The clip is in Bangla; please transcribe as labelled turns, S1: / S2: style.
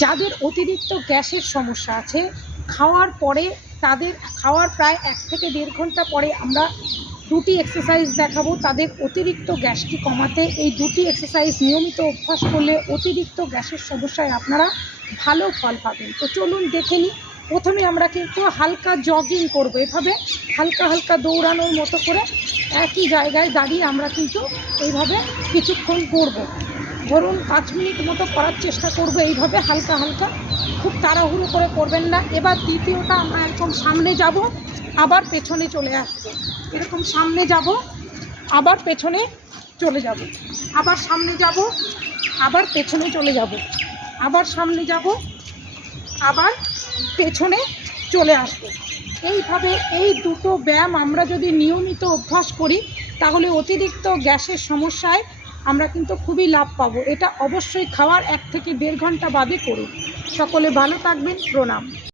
S1: যাদের অতিরিক্ত গ্যাসের সমস্যা আছে, খাওয়ার পরে তাদের, খাওয়ার প্রায় এক থেকে দেড় ঘণ্টা পরে আমরা দুটি এক্সারসাইজ দেখাবো। তাদের অতিরিক্ত গ্যাসটি কমাতে এই দুটি এক্সারসাইজ নিয়মিত অভ্যাস করলে অতিরিক্ত গ্যাসের সমস্যায় আপনারা ভালো ফল পাবেন। তো চলুন দেখে নিই। প্রথমে আমরা কিন্তু হালকা জগিং করব। এভাবে হালকা হালকা দৌড়ানোর মতো করে একই জায়গায় দাঁড়িয়ে আমরা কিন্তু এইভাবে কিছুক্ষণ করব ধরুন পাঁচ মিনিট মতো করার চেষ্টা করব এইভাবে, হালকা হালকা। খুব তাড়াহুড়ো করে করবেন না। এবার দ্বিতীয়টা আমরা একদম সামনে যাব, আবার পেছনে চলে আসব। এরকম সামনে যাব, আবার পেছনে চলে যাব। আবার সামনে যাব, আবার পেছনে চলে যাব। আবার সামনে যাব, আবার পেছনে চলে আসব। এইভাবে এই দুটো ব্যায়াম আমরা যদি নিয়মিত অভ্যাস করি, তাহলে অতিরিক্ত গ্যাসের সমস্যায় আমরা কিন্তু খুবই লাভ পাবো। এটা অবশ্যই খাওয়ার এক থেকে দেড় ঘণ্টা বাদে করুন। সকলে ভালো থাকবেন। প্রণাম।